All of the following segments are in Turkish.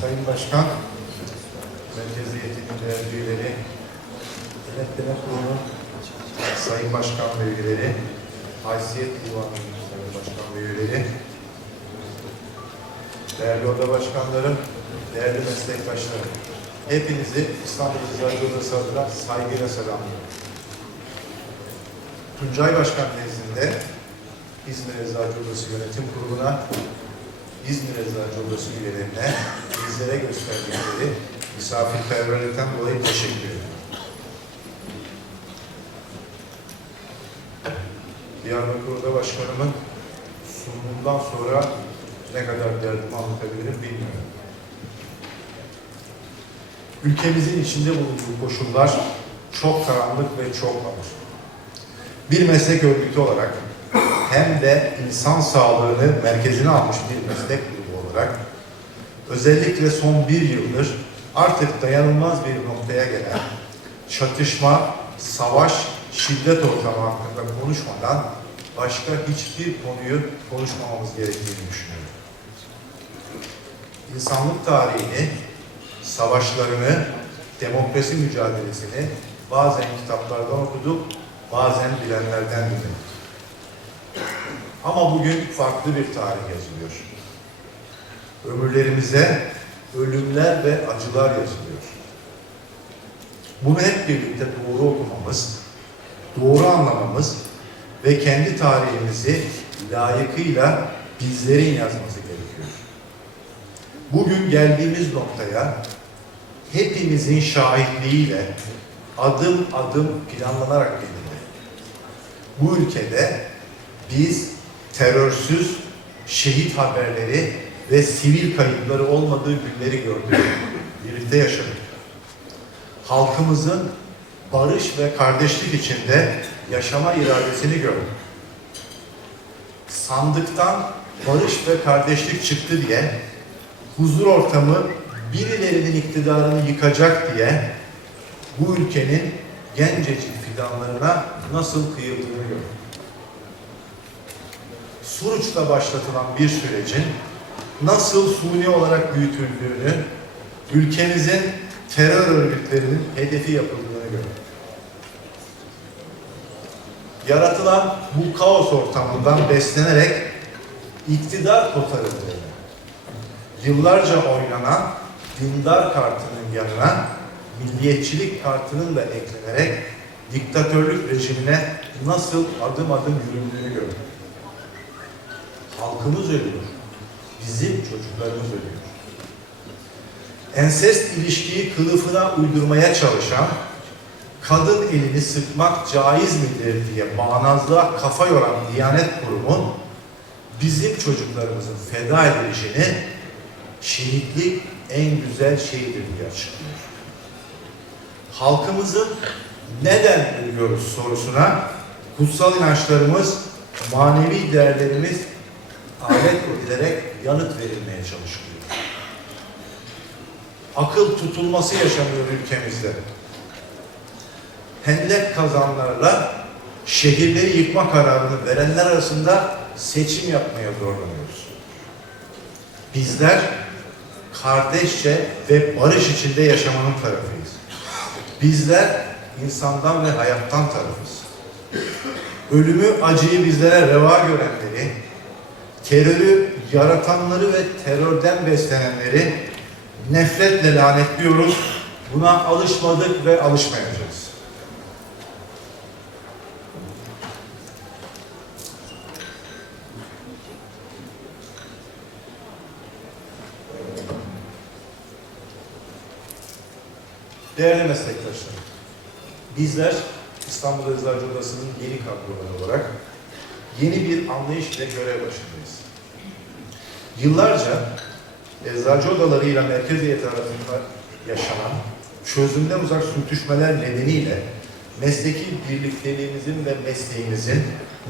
Sayın Başkan, Merkeziyetinin değerli üyeleri, Denetleme Kurulu, Sayın Başkan ve üyeleri, Haysiyet Divanı'nın Sayın Başkan ve üyeleri, değerli oda başkanlarım, değerli meslektaşlarım, hepinizi İstanbul Eczacı Odası adına saygıyla selamlıyorum. Tuncay Başkan nezdinde İzmir Eczacı Odası Yönetim Kurulu'na, İzmir Eczacı Odası üyelerine, bizlere gösterdikleri misafirperverlikten dolayı teşekkür ederim. Diyarbakır Oda Başkanımın sunumundan sonra ne kadar derdimi anlatabilirim bilmiyorum. Ülkemizin içinde bulunduğu koşullar çok karanlık ve çok ağır. Bir meslek örgütü olarak hem de insan sağlığını merkezine almış bir meslek grubu olarak özellikle son bir yıldır artık dayanılmaz bir noktaya gelen çatışma, savaş, şiddet ortamı hakkında konuşmadan başka hiçbir konuyu konuşmamamız gerektiğini düşünüyorum. İnsanlık tarihini, savaşlarını, demokrasi mücadelesini bazen kitaplardan okuduk, bazen bilenlerden dinledik. Ama bugün farklı bir tarih yazılıyor. Ömürlerimize ölümler ve acılar yazılıyor. Bunu hep birlikte doğru okumamız, doğru anlamamız ve kendi tarihimizi layıkıyla bizlerin yazması gerekiyor. Bugün geldiğimiz noktaya hepimizin şahitliğiyle adım adım planlanarak gelindi. Bu ülkede biz terörsüz şehit haberleri ve sivil kayıpları olmadığı günleri gördük. Birlikte yaşadık. Halkımızın barış ve kardeşlik içinde yaşama iradesini gördük. Sandıktan barış ve kardeşlik çıktı diye huzur ortamı birilerinin iktidarını yıkacak diye bu ülkenin gencecik fidanlarına nasıl kıyıldığını gördük. Suruç'ta başlatılan bir sürecin nasıl suni olarak büyütüldüğünü, ülkemizin terör örgütlerinin hedefi yapıldığını gördük. Yaratılan bu kaos ortamından beslenerek iktidar totalitelerine, yıllarca oynanan dindar kartının yanına milliyetçilik kartının da eklenerek diktatörlük rejimine nasıl adım adım yüründüğünü gördük. Halkımız ölüyor. Bizim çocuklarımız ölüyor. Ensest ilişkiyi kılıfına uydurmaya çalışan, kadın elini sıkmak caiz midir diye bağnazlığa kafa yoran Diyanet Kurumu, bizim çocuklarımızın feda edilişini şehitlik en güzel şeydir diye açıklıyor. Halkımızın neden ölüyoruz sorusuna kutsal inançlarımız, manevi değerlerimiz alet edilerek yanıt verilmeye çalışılıyor. Akıl tutulması yaşanıyor ülkemizde. Hendek kazanlarla şehirleri yıkma kararını verenler arasında seçim yapmaya zorlanıyoruz. Bizler kardeşçe ve barış içinde yaşamanın tarafıyız. Bizler insandan ve hayattan tarafız. Ölümü, acıyı bizlere reva görenleri, terörü yaratanları ve terörden beslenenleri nefretle lanetliyoruz. Buna alışmadık ve alışmayacağız. Değerli meslektaşlarım, bizler İstanbul Eczacı Odası'nın yeni kadroları olarak yeni bir anlayış ve görev başındayız. Yıllarca eczacı odalarıyla merkez heyeti arasında yaşanan çözümden uzak sürtüşmeler nedeniyle mesleki birlikteliğimizin ve mesleğimizin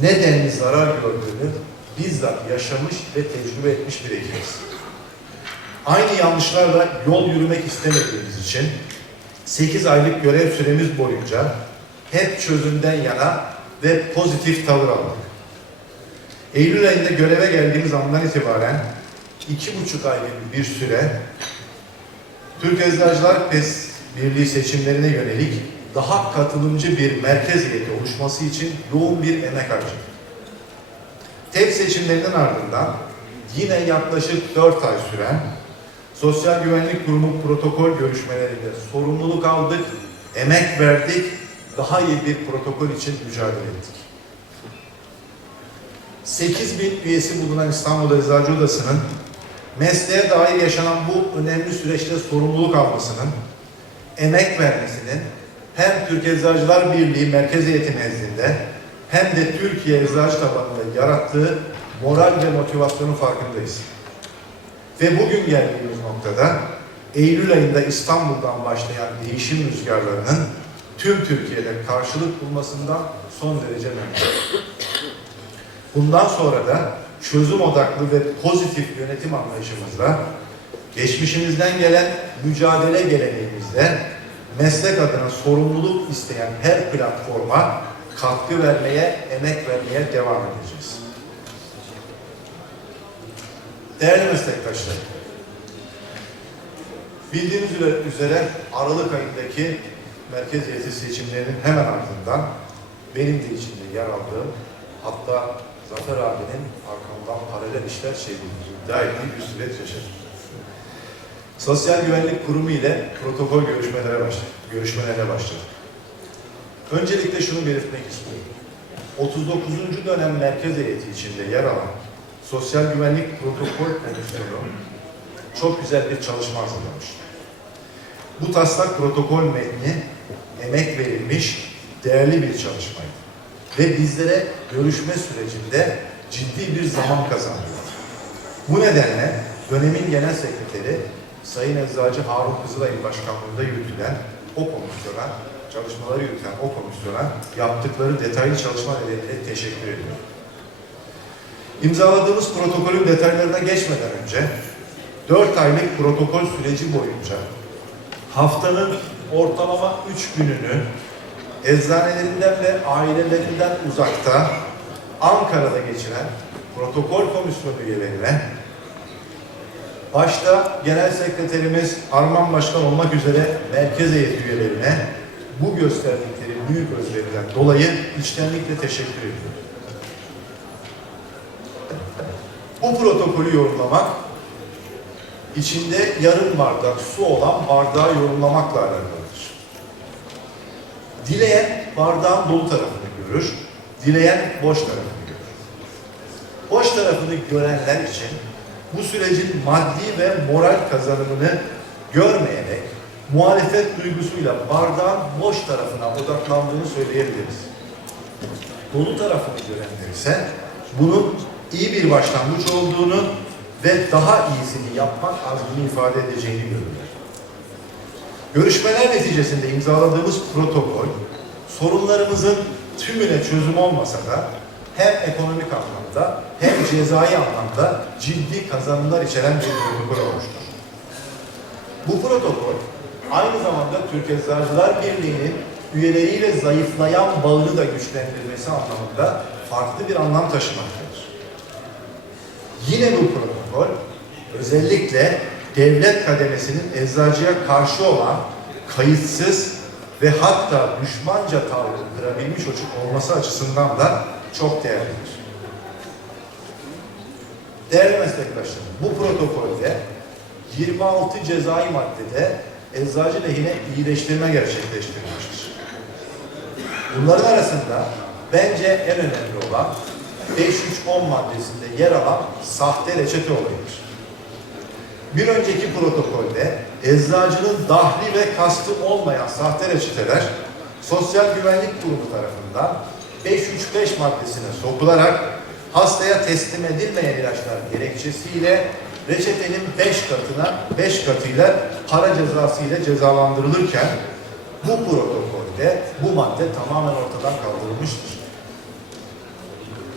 ne denli zarar gördüğünü bizzat yaşamış ve tecrübe etmiş bir ekibiz. Aynı yanlışlarla yol yürümek istemediğimiz için 8 aylık görev süremiz boyunca hep çözümden yana ve pozitif tavır aldık. Eylül ayında göreve geldiğimiz andan itibaren iki buçuk ay gibi bir süre Türk Eczacılar PES Birliği seçimlerine yönelik daha katılımcı bir merkez heyeti oluşması için yoğun bir emek harcadı. TEP seçimlerinin ardından yine yaklaşık 4 ay süren Sosyal Güvenlik Kurumu protokol görüşmelerinde sorumluluk aldık, emek verdik, daha iyi bir protokol için mücadele ettik. 8 bin üyesi bulunan İstanbul Eczacı Odası'nın mesleğe dair yaşanan bu önemli süreçte sorumluluk almasının, emek vermesinin hem Türk Eczacılar Birliği Merkez Heyeti nezdinde hem de Türkiye eczacı tabanında yarattığı moral ve motivasyonun farkındayız. Ve bugün geldiğimiz noktada Eylül ayında İstanbul'dan başlayan değişim rüzgarlarının tüm Türkiye'de karşılık bulmasından son derece memnunum. Bundan sonra da çözüm odaklı ve pozitif yönetim anlayışımızla geçmişimizden gelen mücadele geleneğimizle meslek adına sorumluluk isteyen her platforma katkı vermeye, emek vermeye devam edeceğiz. Değerli meslektaşlar, bildiğiniz üzere Aralık ayındaki merkez heyeti seçimlerinin hemen ardından benim de içinde yer aldığım hatta Zafer abinin arkamdan paralel işler çevirdiği iddia ettiği bir süreç yaşadım. Sosyal Güvenlik Kurumu ile protokol görüşmelere başladık. Görüşmelere başladık. Öncelikle şunu belirtmek istiyorum. 39. dönem merkez heyeti içinde yer alan Sosyal Güvenlik Protokol Komisyonu çok güzel bir çalışma hazırlamış. Bu taslak protokol metni emek verilmiş, değerli bir çalışmaydı. Ve bizlere görüşme sürecinde ciddi bir zaman kazandırdı. Bu nedenle dönemin genel sekreteri Sayın Eczacı Harun Kızılay'ın başkanlığında yürütülen o komisyona, çalışmaları yürüten o komisyona yaptıkları detaylı çalışma nedeniyle teşekkür ediyorum. İmzaladığımız protokolün detaylarına geçmeden önce 4 aylık protokol süreci boyunca haftanın ortalama 3 gününü eczanelerinden ve ailelerinden uzakta Ankara'da geçiren protokol komisyonu üyelerine başta genel sekreterimiz Arman Başkan olmak üzere merkez heyeti üyelerine bu gösterdikleri büyük özveriden dolayı içtenlikle teşekkür ediyorum. Bu protokolü yorumlamak içinde yarım bardak su olan bardağı yorumlamakla alakalıdır. Dileyen bardağın dolu tarafını görür, dileyen boş tarafını görür. Boş tarafını görenler için bu sürecin maddi ve moral kazanımını görmeyerek muhalefet duygusuyla bardağın boş tarafına odaklandığını söyleyebiliriz. Dolu tarafını görenler ise bunun iyi bir başlangıç olduğunu ve daha iyisini yapmak azmini ifade edeceğini görürler. Görüşmeler neticesinde imzaladığımız protokol, sorunlarımızın tümüne çözüm olmasa da hem ekonomik anlamda hem cezai anlamda ciddi kazanımlar içeren bir protokol olmuştur. Bu protokol aynı zamanda Türk Eczacılar Birliği'nin üyeleriyle zayıflayan bağını da güçlendirmesi anlamında farklı bir anlam taşımaktadır. Yine bu protokol özellikle devlet kademesinin eczacıya karşı olan kayıtsız ve hatta düşmanca tavrı kırabilmiş olması açısından da çok değerlidir. Değerli meslektaşlarım, bu protokolde 26 cezai maddede eczacı lehine iyileştirme gerçekleştirilmiştir. Bunların arasında bence en önemli olan 5.3.10 maddesinde yer alan sahte reçete olayıdır. Bir önceki protokolde eczacının dahli ve kastı olmayan sahte reçeteler Sosyal Güvenlik Kurumu tarafından 535 maddesine sokularak hastaya teslim edilmeyen ilaçlar gerekçesiyle reçetenin 5 katına 5 katıyla para cezası ile cezalandırılırken bu protokolde bu madde tamamen ortadan kaldırılmıştır.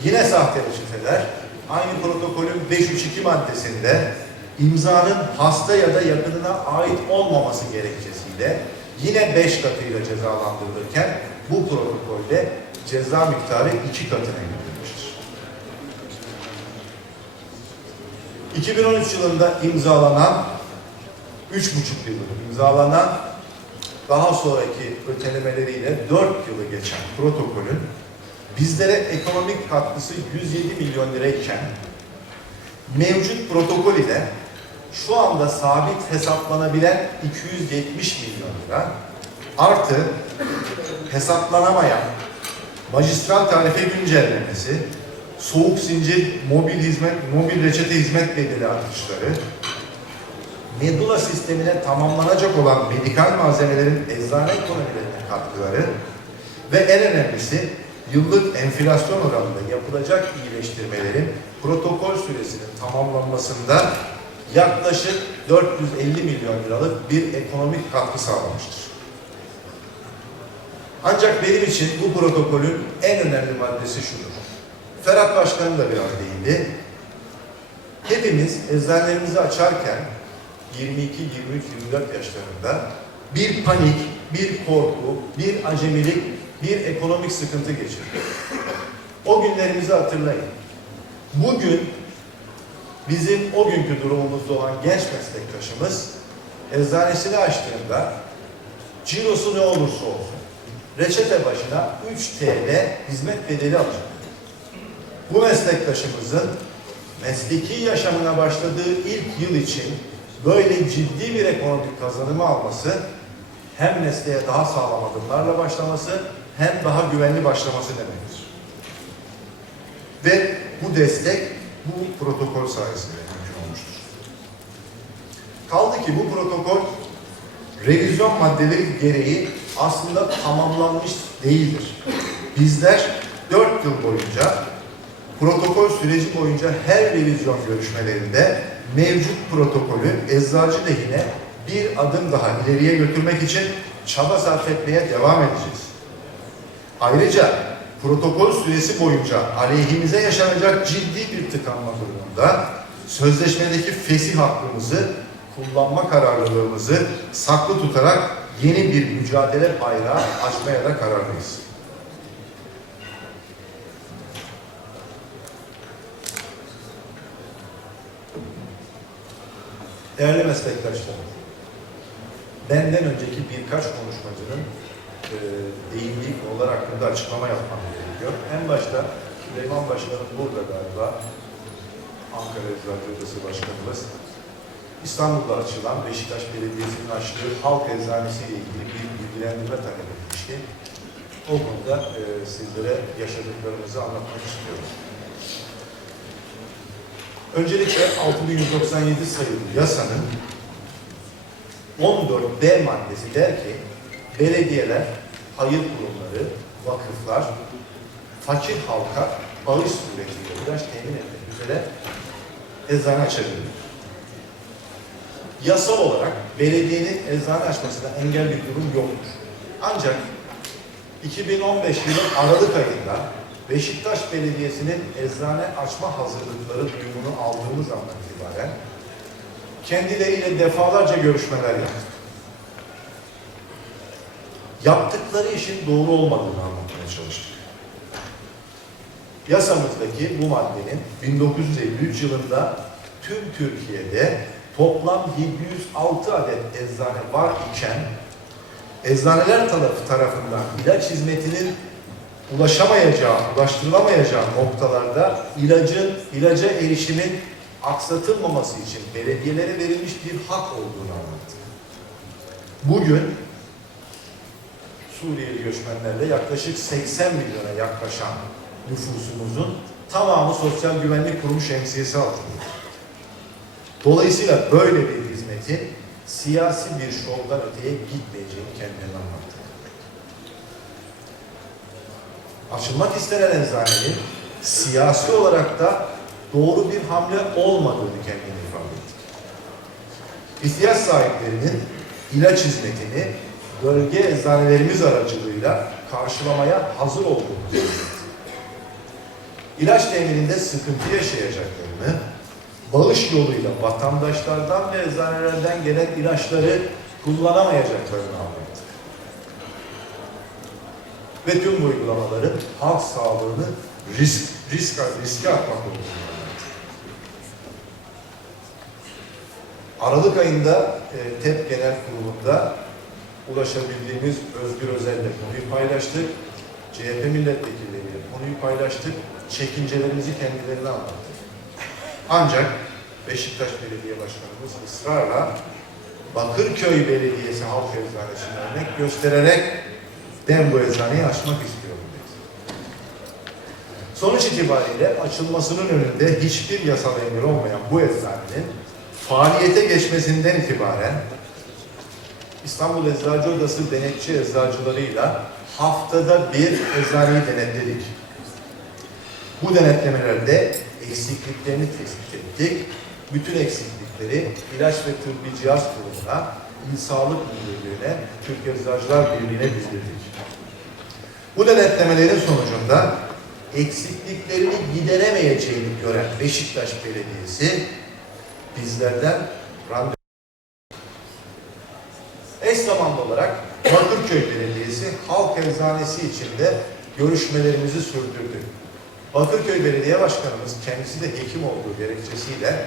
Yine sahte reçeteler aynı protokolün 532 maddesinde imzanın hasta ya da yakınına ait olmaması gerekçesiyle yine 5 katıyla cezalandırılırken bu protokolde ceza miktarı 2 katına indirilmiştir. 2013 yılında imzalanan üç buçuk yıldır imzalanan daha sonraki ötelemeleriyle dört yılı geçen protokolün bizlere ekonomik katkısı 107 milyon lirayken mevcut protokol ile şu anda sabit hesaplanabilen 270 milyon lira artı hesaplanamayan magistral tarife güncellemesi, soğuk zincir, mobil hizmet, mobil reçete hizmet bedeli artışları, medula sistemine tamamlanacak olan medikal malzemelerin eczane ekonomilerine katkıları ve en önemlisi yıllık enflasyon oranında yapılacak iyileştirmelerin protokol süresinin tamamlanmasında yaklaşık 450 milyon liralık bir ekonomik katkı sağlamıştır. Ancak benim için bu protokolün en önemli maddesi şudur. Ferhat Başkanım da biraz değindi. Hepimiz eczanelerimizi açarken 22, 23, 24 yaşlarında bir panik, bir korku, bir acemilik, bir ekonomik sıkıntı geçirdik. O günlerimizi hatırlayın. Bugün bizim o günkü durumumuzda olan genç meslektaşımız eczanesini açtığında cirosu ne olursa olsun reçete başına 3 TL hizmet bedeli alacak. Bu meslektaşımızın mesleki yaşamına başladığı ilk yıl için böyle ciddi bir ekonomik kazanımı alması hem mesleğe daha sağlam adımlarla başlaması hem daha güvenli başlaması demektir. Ve bu destek bu protokol sayesinde mümkün olmuştur. Kaldı ki bu protokol revizyon maddeleri gereği aslında tamamlanmış değildir. Bizler dört yıl boyunca protokol süreci boyunca her revizyon görüşmelerinde mevcut protokolü eczacı lehine bir adım daha ileriye götürmek için çaba sarf etmeye devam edeceğiz. Ayrıca protokol süresi boyunca aleyhimize yaşanacak ciddi bir tıkanma durumunda sözleşmedeki fesih hakkımızı kullanma kararlılığımızı saklı tutarak yeni bir mücadele bayrağı açmaya da kararlıyız. Değerli meslektaşlarım, benden önceki birkaç konuşmacının e, değindiği konular hakkında açıklama yapmam gerekiyor. En başta Süleyman Başkanım burada galiba, Ankara Eczacı Odası Başkanımız, İstanbul'da açılan Beşiktaş Belediyesi'nin açtığı halk eczanesi ile ilgili bir bilgilendirme talep etmişti. O konuda e, sizlere yaşadıklarımızı anlatmak istiyorum. Öncelikle 6197 sayılı yasanın 14B maddesi der ki belediyeler, hayır kurumları, vakıflar, fakir halka bağış suretiyle ilaç temin etmek üzere eczane açabilir. Yasal olarak belediyenin eczane açmasına engel bir durum yoktur. Ancak 2015 yılı Aralık ayında Beşiktaş Belediyesi'nin eczane açma hazırlıkları duyumunu aldığımız andan itibaren kendileriyle defalarca görüşmeler yaptık. Yaptıkları işin doğru olmadığını anlatmaya çalıştık. Yasamızdaki bu maddenin 1953 yılında tüm Türkiye'de toplam 706 adet eczane var iken eczaneler tarafı tarafından ilaç hizmetinin ulaşamayacağı, ulaştırılamayacağı noktalarda ilacın, ilaca erişimin aksatılmaması için belediyelere verilmiş bir hak olduğunu anlattı. Bugün Suriyeli göçmenlerle yaklaşık 80 milyona yaklaşan nüfusumuzun tamamı Sosyal Güvenlik Kurumu şemsiyesi altında. Dolayısıyla böyle bir hizmetin siyasi bir şovdan öteye gitmeyeceğini kendilerine anlattı. Açılmak istenen eczanenin siyasi olarak da doğru bir hamle olmadığını kendine ifade etti. İhtiyaç sahiplerinin ilaç hizmetini bölge eczanelerimiz aracılığıyla karşılamaya hazır olduğunu söyledi. İlaç temininde sıkıntı yaşayacaklarını, bağış yoluyla vatandaşlardan ve eczanelerden gelen ilaçları kullanamayacaklarını anlattı. Ve tüm bu uygulamaların halk sağlığını risk, risk, riske atmak. Aralık ayında e, TEP Genel Kurulu'nda ulaşabildiğimiz Özgür Özel'le konuyu paylaştık. CHP milletvekilleriyle konuyu paylaştık. Çekincelerimizi kendilerine anlattık. Ancak Beşiktaş Belediye Başkanımız ısrarla Bakırköy Belediyesi Halk Eczanesi'ne örnek göstererek ben bu eczaneyi açmak istiyorum dedi. Sonuç itibariyle açılmasının önünde hiçbir yasal engel olmayan bu eczanenin faaliyete geçmesinden itibaren İstanbul Eczacı Odası denetçi eczacılarıyla haftada bir eczaneyi denetledik. Bu denetlemelerde eksikliklerini tespit ettik. Bütün eksiklikleri İlaç ve Tıbbi Cihaz Kurumu'na, İl Sağlık Müdürlüğü'ne, Türk Eczacılar Birliği'ne bildirdik. Bu denetlemelerin sonucunda eksikliklerini gideremeyeceğini gören Beşiktaş Belediyesi bizlerden randevu Eş zamanlı olarak Bakırköy Belediyesi Halk Eczanesi içinde görüşmelerimizi sürdürdük. Bakırköy Belediye Başkanımız kendisi de hekim olduğu gerekçesiyle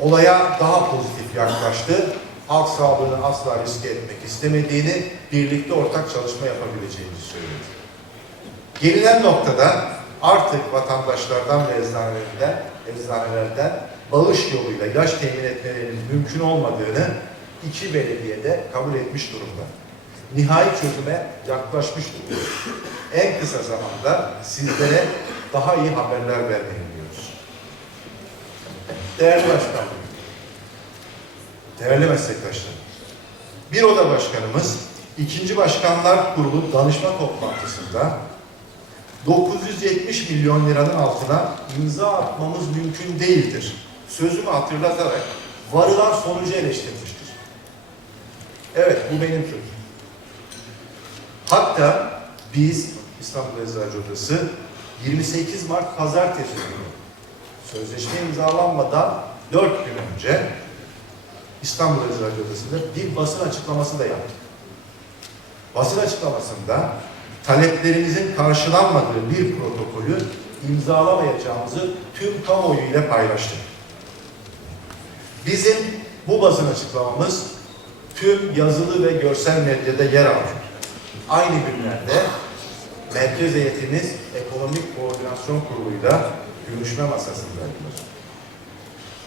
olaya daha pozitif yaklaştı. Halk sağlığını asla riske etmek istemediğini, birlikte ortak çalışma yapabileceğimizi söyledi. Gelinen noktada artık vatandaşlardan ve eczanelerden, eczanelerden bağış yoluyla ilaç temin etmelerinin mümkün olmadığını iki belediye de kabul etmiş durumda. Nihai çözüme yaklaşmış durumda. En kısa zamanda sizlere daha iyi haberler vermeyi diliyoruz. Değerli başkanım, değerli meslektaşlar, bir oda başkanımız ikinci başkanlar kurulu danışma toplantısında 970 milyon liranın altına imza atmamız mümkün değildir. Sözümü hatırlatarak varılan sonucu eleştirmiştir. Evet, bu benim sözüm. Hatta biz İstanbul Eczacı Odası 28 Mart Pazartesi günü sözleşme imzalanmadan 4 gün önce İstanbul Eczacı Odası'nda bir basın açıklaması da yaptık. Basın açıklamasında taleplerimizin karşılanmadığı bir protokolü imzalamayacağımızı tüm kamuoyu ile paylaştık. Bizim bu basın açıklamamız tüm yazılı ve görsel medyada yer aldı. Aynı günlerde merkez heyetimiz Ekonomik Koordinasyon Kurulu'yla görüşme masasındaydılar.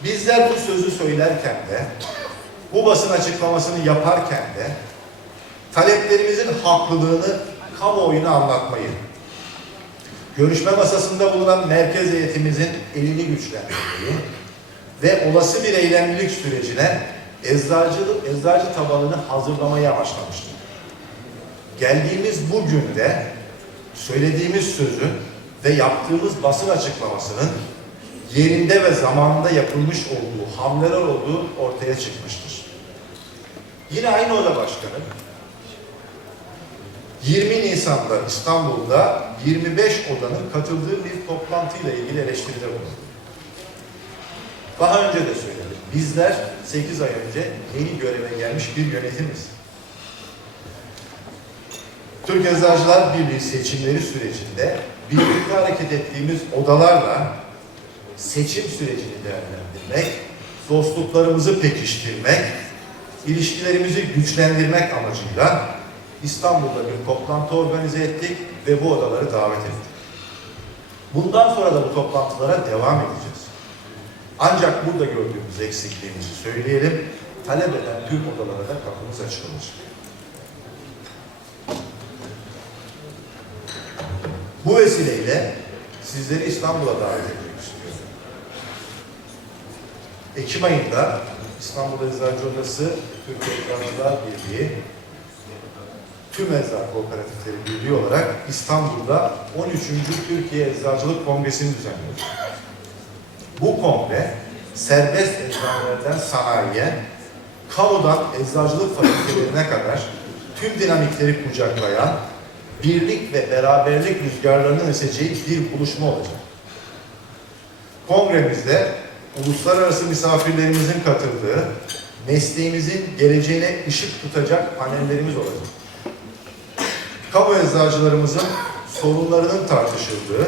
Bizler bu sözü söylerken de, bu basın açıklamasını yaparken de taleplerimizin haklılığını kamuoyuna anlatmayı, görüşme masasında bulunan merkez heyetimizin elini güçlendirmeyi ve olası bir eylemlilik sürecine eczacılık, eczacı tabanını hazırlamaya başlamıştık. Geldiğimiz bu günde söylediğimiz sözün ve yaptığımız basın açıklamasının yerinde ve zamanında yapılmış olduğu, hamleler olduğu ortaya çıkmıştır. Yine aynı oda başkanı 20 Nisan'da İstanbul'da 25 odanın katıldığı bir toplantıyla ilgili eleştiride bulundu. Daha önce de söyledim. Bizler 8 ay önce yeni göreve gelmiş bir yönetimiz. Türk Eczacılar Birliği seçimleri sürecinde birlikte hareket ettiğimiz odalarla seçim sürecini değerlendirmek, dostluklarımızı pekiştirmek, ilişkilerimizi güçlendirmek amacıyla İstanbul'da bir toplantı organize ettik ve bu odaları davet ettik. Bundan sonra da bu toplantılara devam edeceğiz. Ancak burada gördüğümüz eksikliğimizi söyleyelim. Talep eden tüm odalara da kapımız açık olacak. Bu vesileyle sizleri İstanbul'a davet etmek istiyorum. Ekim ayında İstanbul Eczacı Odası, Türkiye Eczacılar Birliği, tüm eczacı kooperatifleri birliği olarak İstanbul'da 13. Türkiye Eczacılık Kongresi'ni düzenliyoruz. Bu kongre serbest eczanelerden sanayiye, kamudan eczacılık fakültelerine kadar tüm dinamikleri kucaklayan birlik ve beraberlik rüzgarlarının eseceği bir buluşma olacak. Kongremizde uluslararası misafirlerimizin katıldığı, mesleğimizin geleceğine ışık tutacak panellerimiz olacak. Kamu eczacılarımızın sorunlarının tartışıldığı,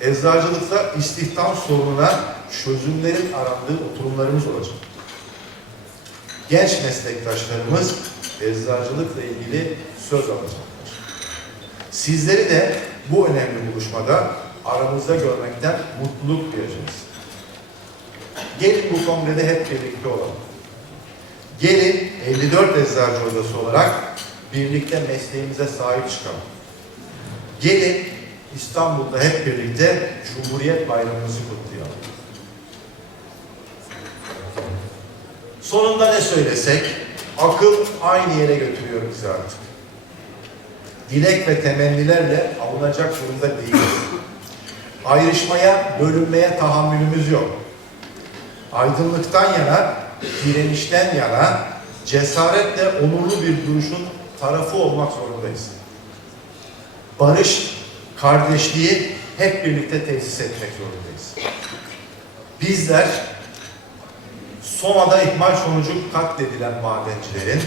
eczacılıkta istihdam sorununa çözümlerin arandığı oturumlarımız olacak. genç meslektaşlarımız eczacılıkla ilgili söz alacaklar. Sizleri de bu önemli buluşmada aramızda görmekten mutluluk duyacağız. Gelin bu kongrede hep birlikte olalım. Gelin 54 Eczacı Odası olarak birlikte mesleğimize sahip çıkalım. Gelin İstanbul'da hep birlikte Cumhuriyet Bayramımızı kutlayalım. Sonunda ne söylesek, akıl aynı yere götürüyor bizi artık. Dilek ve temennilerle alınacak durumda değiliz. Ayrışmaya, bölünmeye tahammülümüz yok. Aydınlıktan yana, direnişten yana, cesaretle onurlu bir duruşun tarafı olmak zorundayız. Barış, kardeşliği hep birlikte tesis etmek zorundayız. Bizler Soma'da ihmal sonucu katledilen madencilerin,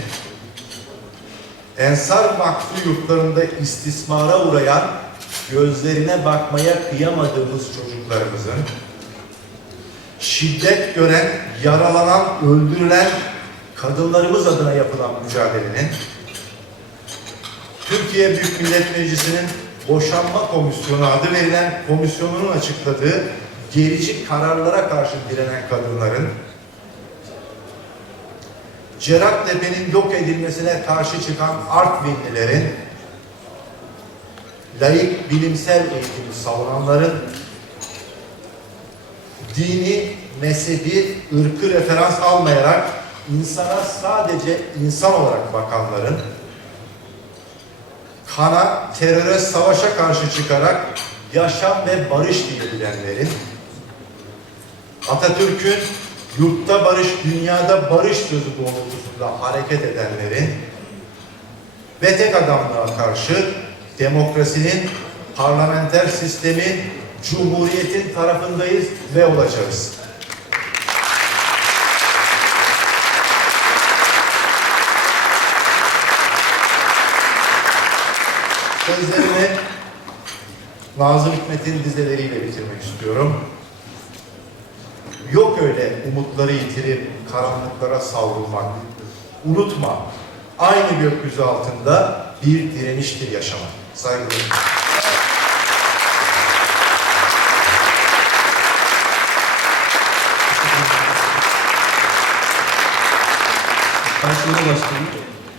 Ensar Vakfı yurtlarında istismara uğrayan, gözlerine bakmaya kıyamadığımız çocuklarımızın, şiddet gören, yaralanan, öldürülen kadınlarımız adına yapılan mücadelenin, Türkiye Büyük Millet Meclisi'nin Boşanma Komisyonu adı verilen komisyonunun açıkladığı gerici kararlara karşı direnen kadınların, Cerattepe'nin yok edilmesine karşı çıkan Artvinlilerin, layık bilimsel eğitimi savunanların, dini, mezhebi, ırkı referans almayarak insana sadece insan olarak bakanların, kana, teröre, savaşa karşı çıkarak yaşam ve barış diyebilenlerin, Atatürk'ün yurtta barış, dünyada barış sözü doğrultusunda hareket edenlerin ve tek adamlığa karşı demokrasinin, parlamenter sistemin, cumhuriyetin tarafındayız ve olacağız. Sözlerimi Nazım Hikmet'in dizeleriyle bitirmek istiyorum. Öyle umutları yitirip karanlıklara savrulmak. Unutma, aynı gökyüzü altında bir direniştir yaşamak. Saygılar. Karşılama başkanım.